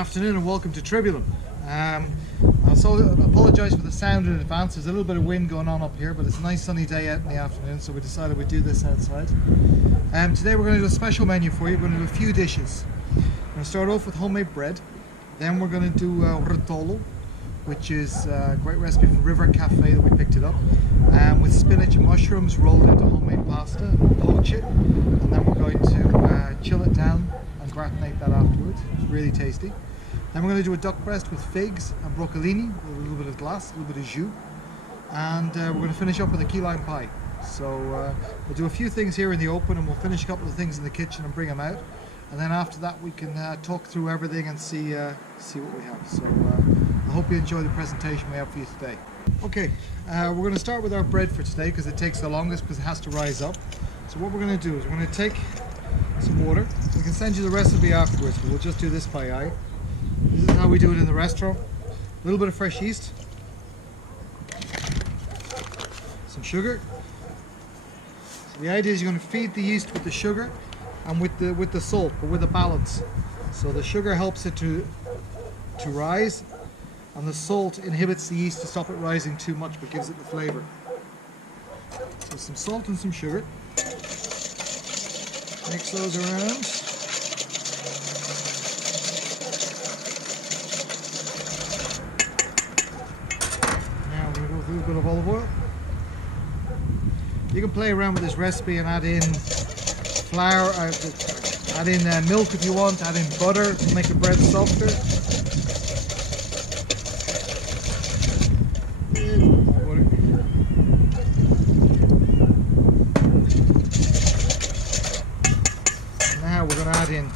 afternoon and welcome to Tribulum. I apologise for the sound in advance. There's a little bit of wind going on up here, but it's a nice sunny day out in the afternoon, so we decided we'd do this outside. Today we're going to do a special menu for you. We're going to do a few dishes. We're going to start off with homemade bread. Then we're going to do rotolo, which is a great recipe from River Cafe that we picked it up, with spinach and mushrooms rolled into homemade pasta, poach it, and then we're going to chill it down and gratinate that afterwards. It's really tasty. Then we're going to do a duck breast with figs and broccolini, with a little bit of glace, a little bit of jus, and we're going to finish up with a key lime pie. So we'll do a few things here in the open, and we'll finish a couple of things in the kitchen and bring them out, and then after that we can talk through everything and see what we have. So I hope you enjoy the presentation we have for you today. Okay, we're going to start with our bread for today because it takes the longest, because it has to rise up. So what we're going to do is we're going to take some water. We can send you the recipe afterwards, but we'll just do this by eye. This is how we do it in the restaurant. A little bit of fresh yeast, some sugar. So the idea is you're going to feed the yeast with the sugar and with the salt, but with a balance. So the sugar helps it to rise, and the salt inhibits the yeast to stop it rising too much, but gives it the flavour. So some salt and some sugar. Mix those around. A little bit of olive oil. You can play around with this recipe and add in flour, add in milk if you want, add in butter to make the bread softer. Now we're going to add in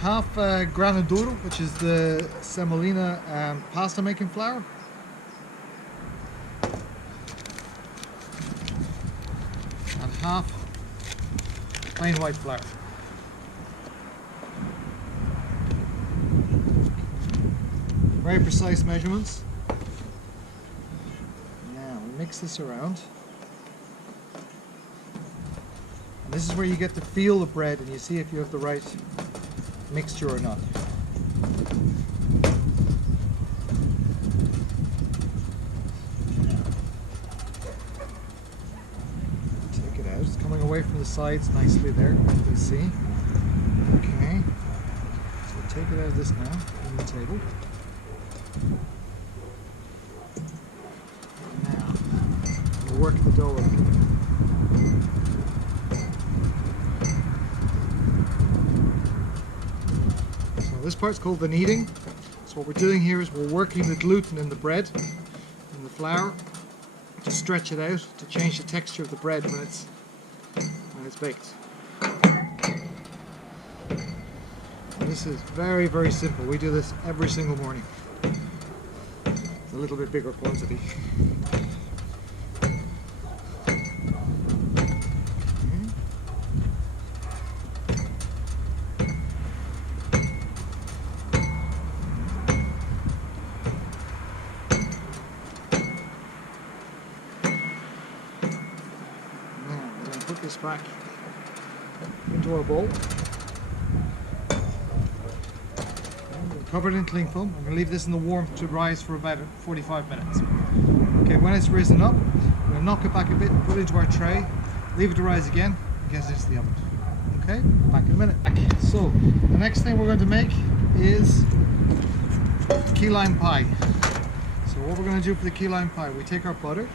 half grano duro, which is the semolina pasta making flour. Half plain white flour. Very precise measurements. Now we mix this around. And this is where you get to feel the bread and you see if you have the right mixture or not. Coming away from the sides nicely there, you can see. Okay, so we'll take it out of this now, on the table. Now, we'll work the dough a little bit. So this part's called the kneading. So what we're doing here is we're working the gluten in the bread, in the flour, to stretch it out, to change the texture of the bread when it's baked. And this is very, very simple. We do this every single morning. It's a little bit bigger quantity. Put this back into our bowl. We'll cover it in cling film. I'm going to leave this in the warmth to rise for about 45 minutes. Okay, when it's risen up, we're going to knock it back a bit and put it into our tray, leave it to rise again, and get it into the oven. Okay, back in a minute. So, the next thing we're going to make is key lime pie. So what we're going to do for the key lime pie, we take our butter,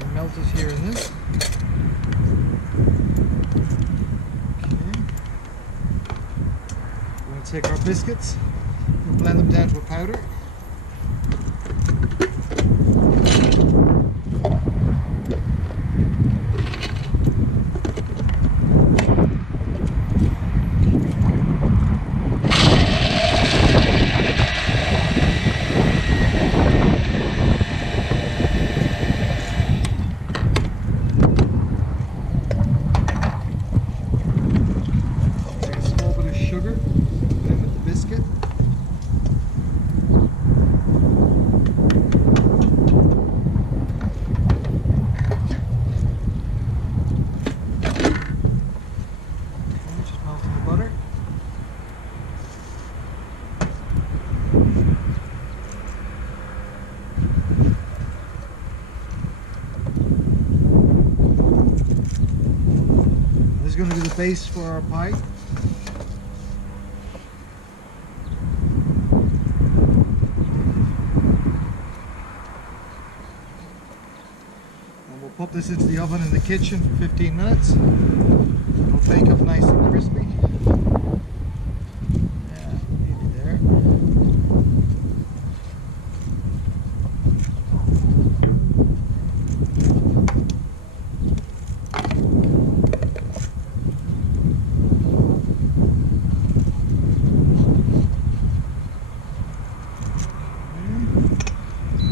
we melt it here in this. Take our biscuits and blend them down to a powder. Take a small bit of sugar. Biscuit. going to be the base for our pie. And we'll pop this into the oven in the kitchen for 15 minutes. It'll bake up nice and crispy. Yeah, nearly there.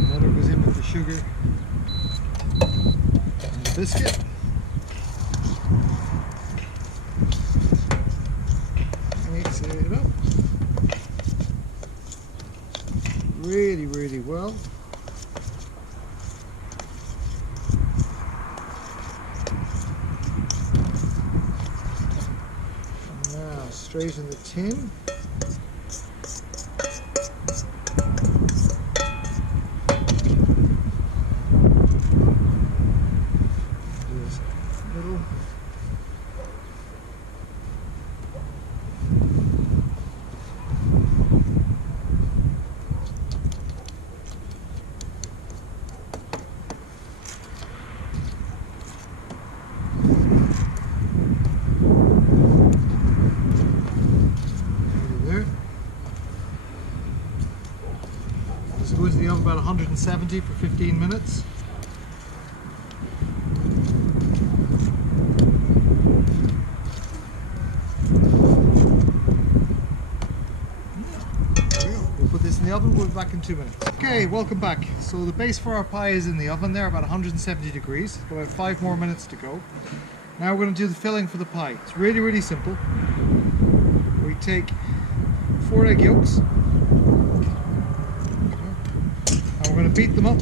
Butter goes in with the sugar and the biscuit. Mix it up really, really well. And now straight in the tin. Middle. There. This will go into the oven about 170 for 15 minutes. In the oven. We'll be back in 2 minutes. Okay, welcome back. So the base for our pie is in the oven there, about 170 degrees. About 5 more minutes to go. Now we're going to do the filling for the pie. It's really, really simple. We take 4 egg yolks and we're going to beat them up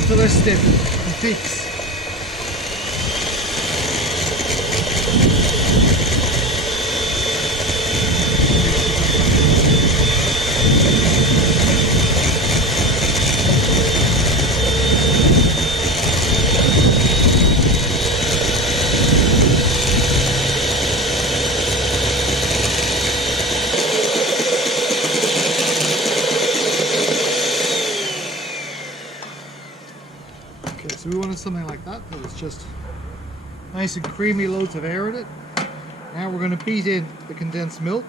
until they're stiff and peaks. Okay, so we wanted something like that was just nice and creamy, loads of air in it. Now we're going to beat in the condensed milk.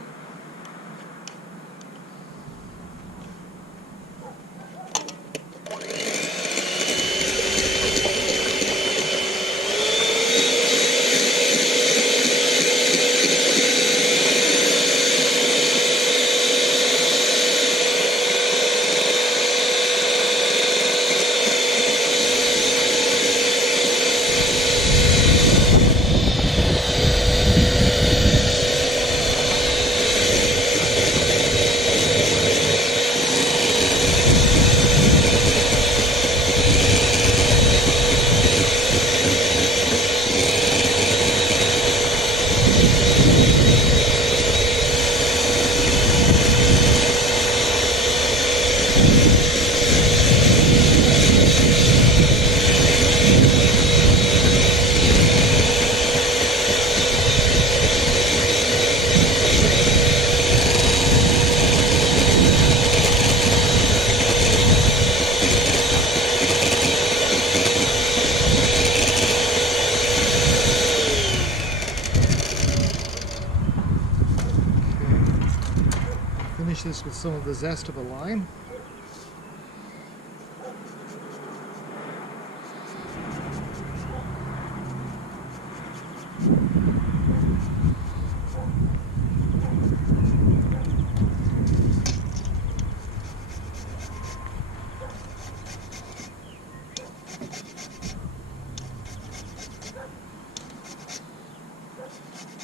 Finish this with some of the zest of a lime.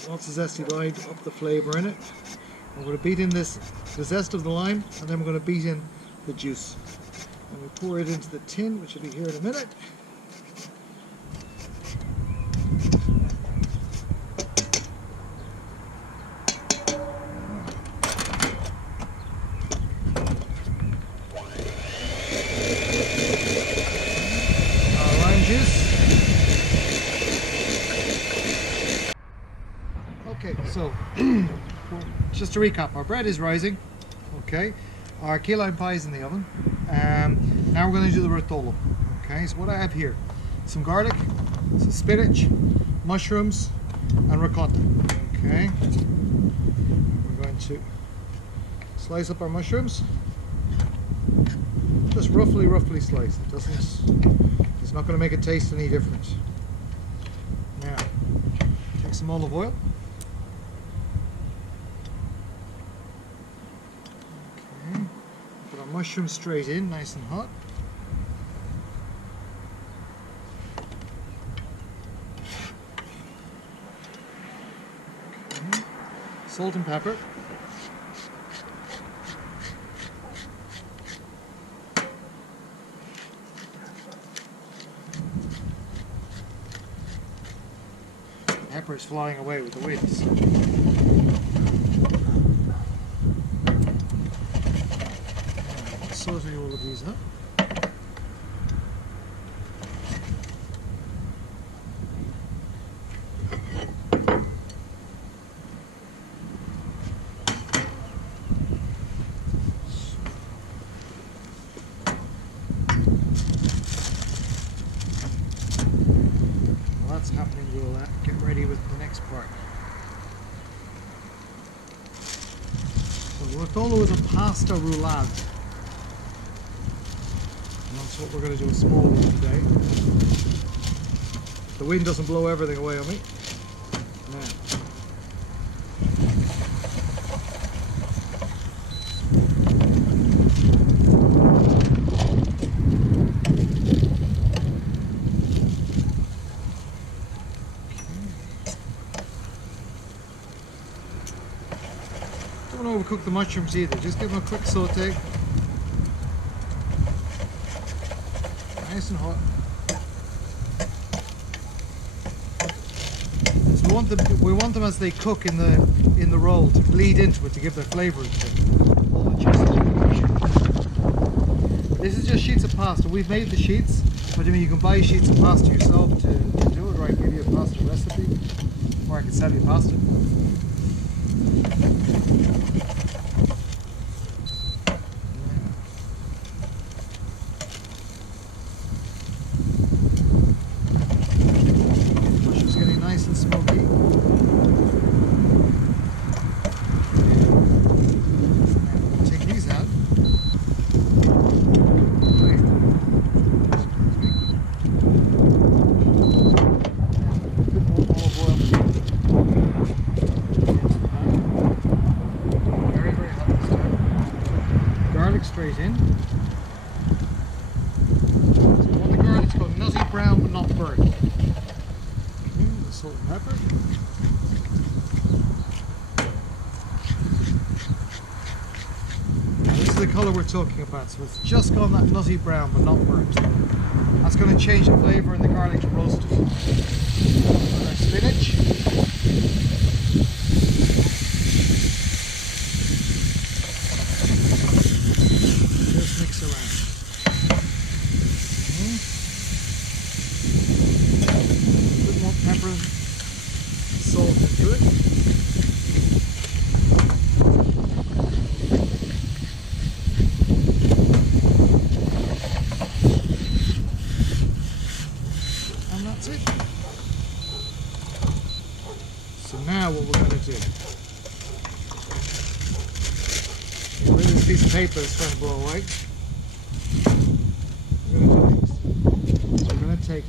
Lots of zesty lime, up the flavour in it. We're going to beat in the zest of the lime, and then we're going to beat in the juice. And we pour it into the tin, which will be here in a minute. Our lime juice. just to recap, our bread is rising. Okay, our key lime pie is in the oven. Now we're going to do the rotolo. Okay, so what I have here, some garlic, some spinach, mushrooms, and ricotta. Okay, we're going to slice up our mushrooms. Just roughly slice. It's not going to make it taste any different. Now, take some olive oil. Okay, put our mushrooms straight in, nice and hot. Okay. Salt and pepper. Pepper is flying away with the winds. Saute all of these up. Happening, we'll get ready with the next part. So rotolo is a pasta roulade, and that's what we're going to do a small one today. The wind doesn't blow everything away on me. Now, don't overcook the mushrooms either, just give them a quick saute. Nice and hot. So we want them as they cook in the roll to bleed into it, to give their flavour into it. This is just sheets of pasta. We've made the sheets, but I mean you can buy sheets of pasta yourself to do it, or I can give you a pasta recipe, or I can sell you pasta. Mushrooms getting nice and smoky. Now we'll take these out. Straight in. So we want the garlic to go nutty brown but not burnt. Okay, the salt and pepper. Now this is the colour we're talking about, so it's just gone that nutty brown but not burnt. That's going to change the flavour and the garlic's roasted. With our spinach. Mix around. A bit more pepper, salt into it. And that's it. So now what we're going to do, get rid of this piece of paper that's trying to blow away. We're going to take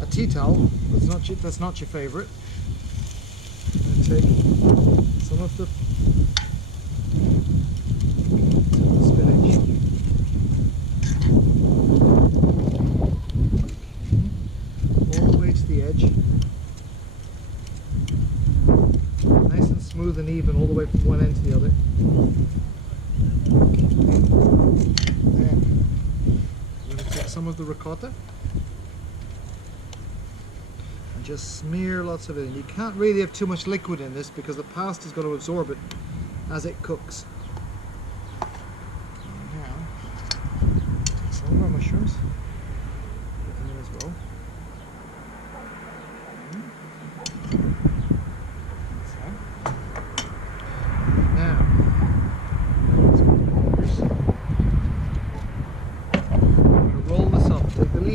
a tea towel, that's not your favourite. We're going to take some of the spinach. All the way to the edge. Nice and smooth and even all the way from one end to the other. Then we're going to take some of the ricotta and just smear lots of it in. You can't really have too much liquid in this because the pasta is going to absorb it as it cooks. And now, take some of our mushrooms, put them in as well.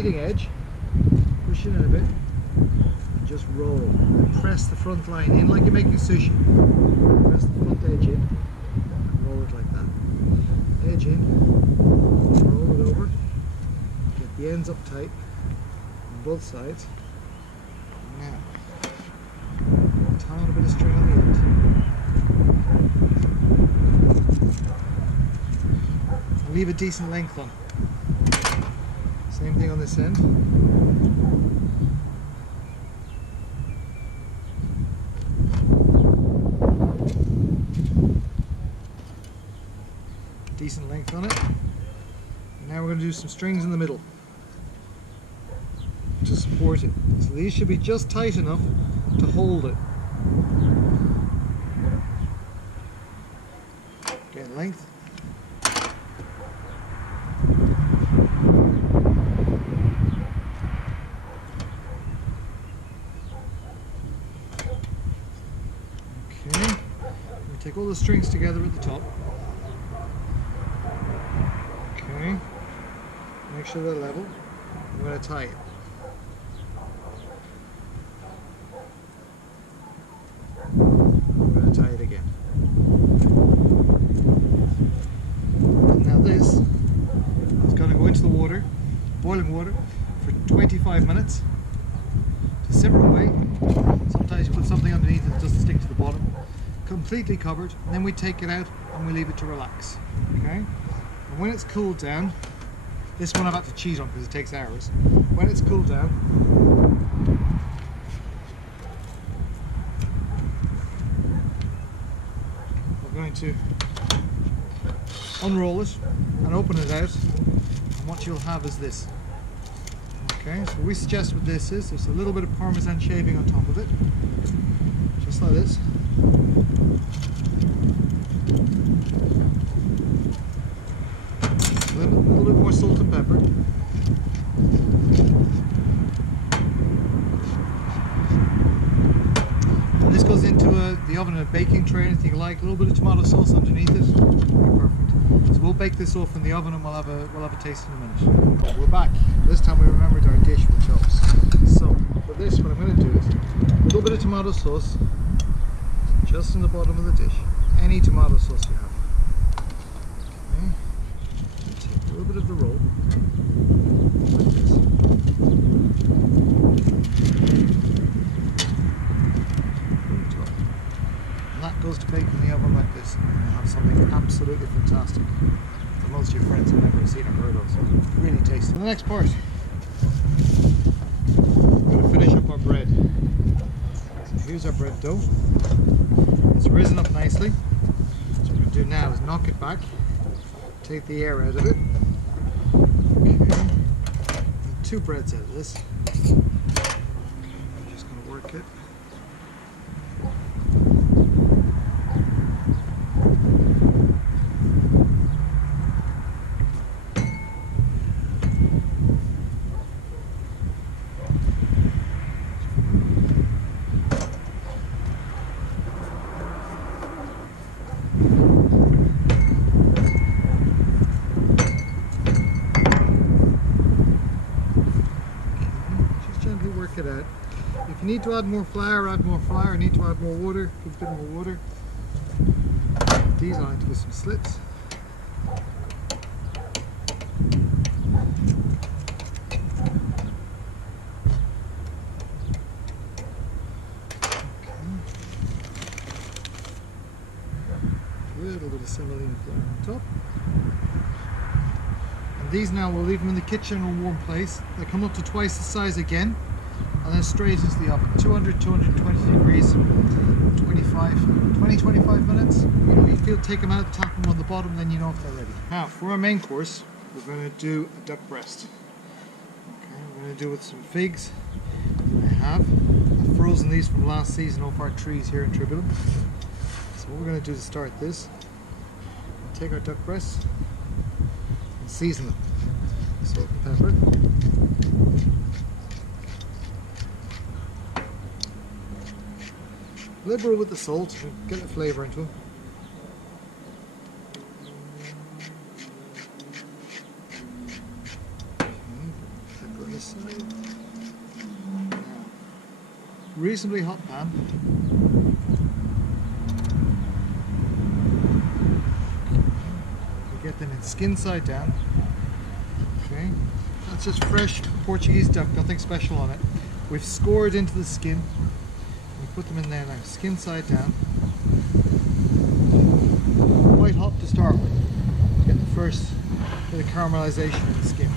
leading edge, push it in a bit, and just roll. And press the front line in like you're making sushi. Press the front edge in, and roll it like that. Edge in, roll it over, get the ends up tight on both sides. Now, tie on a bit of string on the end. Leave a decent length on. Same thing on this end. Decent length on it. And now we're going to do some strings in the middle to support it. So these should be just tight enough to hold it. Get length. Okay, we take all the strings together at the top. Okay, make sure they're level. I'm going to tie it. I'm going to tie it again. And now this is going to go into the water, boiling water, for 25 minutes to simmer away. Sometimes you put something underneath it that doesn't stick to the bottom. Completely covered, and then we take it out and we leave it to relax. Okay? And when it's cooled down, this one I've had to cheat on because it takes hours. When it's cooled down, we're going to unroll it and open it out, and what you'll have is this. Okay, so what we suggest with this is there's a little bit of Parmesan shaving on top of it, just like this. A little bit more salt and pepper. And this goes into the oven in a baking tray, anything you like. A little bit of tomato sauce underneath it. Perfect. So we'll bake this off in the oven and we'll have a taste in a minute. We're back. This time we remembered our dish with chops. So for this, what I'm going to do is a little bit of tomato sauce just in the bottom of the dish. Any tomato sauce you have. A little bit of the roll, like this. And that goes to bake in the oven like this. And you'll have something absolutely fantastic that most of your friends have never seen or heard of. So really tasty. The next part, we're going to finish up our bread. So here's our bread dough. It's risen up nicely. So what we're going to do now is knock it back, take the air out of it. Okay, two breads out of this. Okay, I'm just going to work it. It out. If you need to add more flour, add more flour. Need to add more water, give a bit more water. These on into some slits. A little bit of semolina flour on top. And these now we'll leave them in the kitchen in a warm place. They come up to twice the size again. And then straight into the oven, 200, 220 degrees, 20-25 minutes. You know, you feel, take them out, tap them on the bottom, then you know if they're ready. Now, for our main course, we're going to do a duck breast. Okay, we're going to do it with some figs that I have. I've frozen these from last season off our trees here in Tribulum. So what we're going to do to start this, we'll take our duck breasts and season them. Salt and pepper. Liberal with the salt to get the flavour into them. Pepper in this side. Reasonably hot pan. We get them in skin side down. Okay, that's just fresh Portuguese duck, nothing special on it. We've scored into the skin. We put them in there now, skin side down. Quite hot to start with. Get the first bit of caramelization in the skin.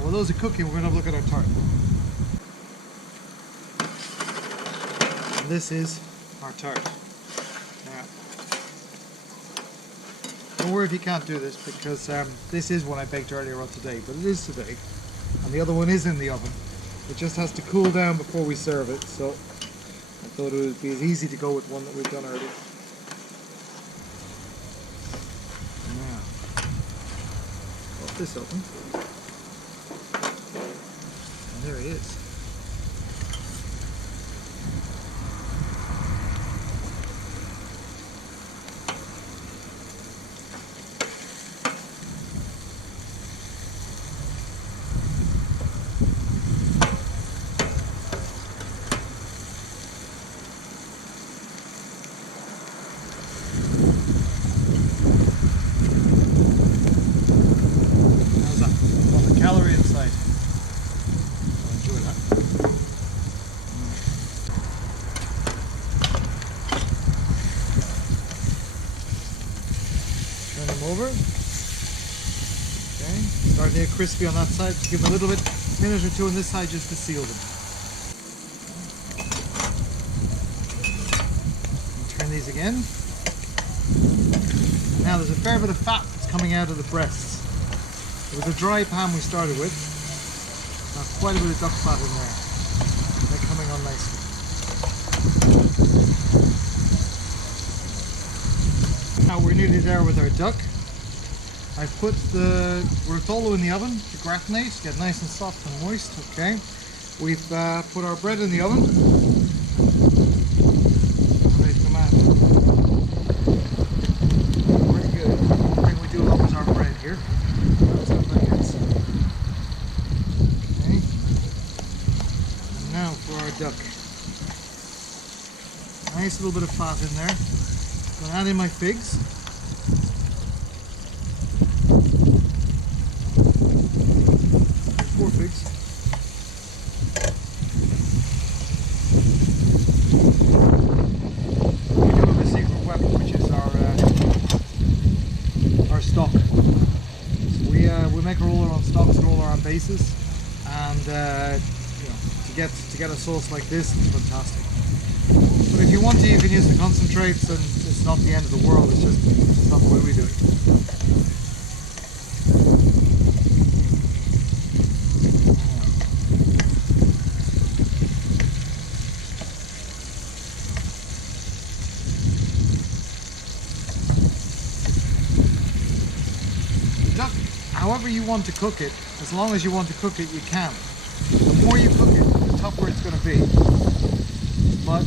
While those are cooking, we're going to have a look at our tart. And this is our tart. Now, don't worry if you can't do this, because this is one I baked earlier on today, but it is today, and the other one is in the oven. It just has to cool down before we serve it, so I thought it would be as easy to go with one that we've done earlier. Now, pop this open. There he is. How's that? Not a calorie inside. Turn them over. Okay, starting to get crispy on that side. Give them a little bit, minute or two on this side just to seal them. Turn these again. And now there's a fair bit of fat that's coming out of the breasts. It was a dry pan we started with. Now quite a bit of duck fat in there. They're coming on nicely. Now we're nearly there with our duck. I've put the Rotolo in the oven to gratinate, get nice and soft and moist. Okay, we've put our bread in the oven. Ready to come out. Pretty good. The thing we do love is our bread here. That's how that gets. Okay. And now for our duck. Nice little bit of fat in there. I'm going to add in my figs. 4 figs. We do have a secret weapon, which is our stock. So we make a roller on stocks, roller on bases, and you know, to get a sauce like this, it's fantastic. But if you want to, you can use the concentrates, and it's not the end of the world. It's just not the way we do it. However you want to cook it, as long as you want to cook it, you can. The more you cook it, the tougher it's going to be. But,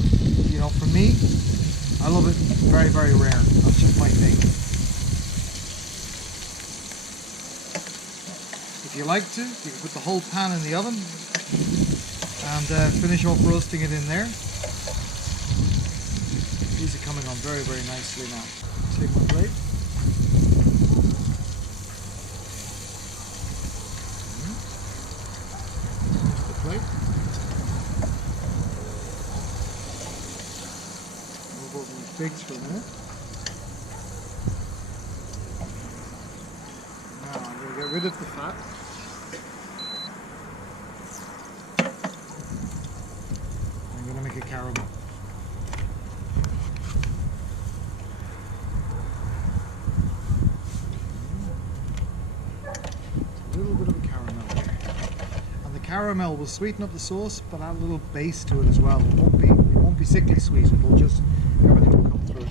you know, for me, I love it very, very rare. That's just my thing. If you like to, you can put the whole pan in the oven and finish off roasting it in there. These are coming on very, very nicely now. Take my plate. Plate. Move over my figs for a minute. Now I'm going to get rid of the fat. I'm going to make a caramel. A little bit of a caramel there. Caramel will sweeten up the sauce, but add a little base to it as well. It won't be sickly sweet. It'll just, everything will come through.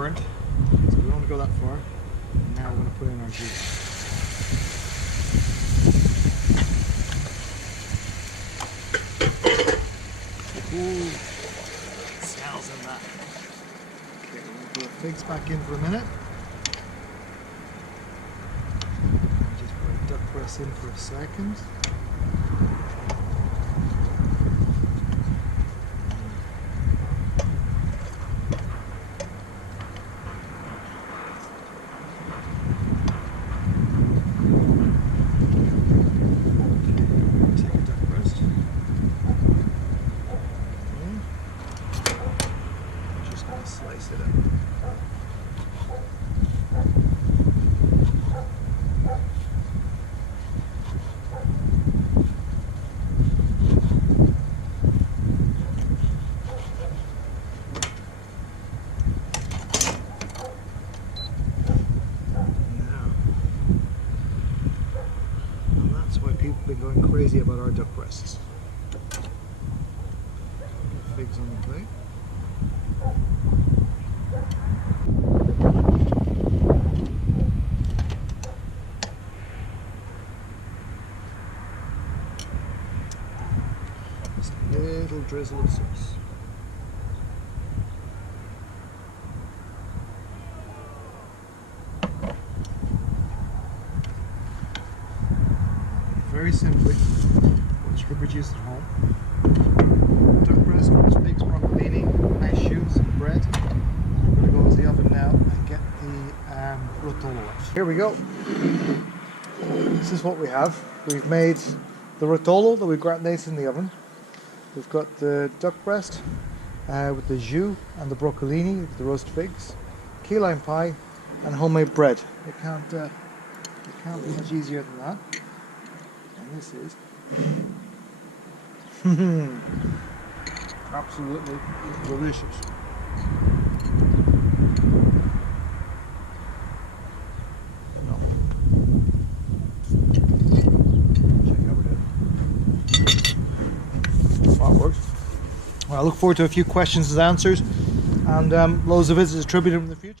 burnt, so we don't want to go that far. And now we're going to put in our jus. Ooh, it smells in that. Okay, we're going to put our figs back in for a minute. Just put our duck breast in for a second. Slice it up. And that's why people have been going crazy about our duck breasts. Figs on the plate. Just a little drizzle of sauce. Very simply, what you can produce at home. Duck breast, roast pigs, broccolini, nice jus, some bread. I'm going to go to the oven now and get the rotolo out. Here we go. This is what we have. We've made the rotolo that we gratinated in the oven. We've got the duck breast with the jus and the broccolini, the roast figs, key lime pie, and homemade bread. It can't be much easier than that. And this is absolutely delicious. Check out what we're doing. That works. Well, I look forward to a few questions and answers, and loads of visits to Tribulum in the future.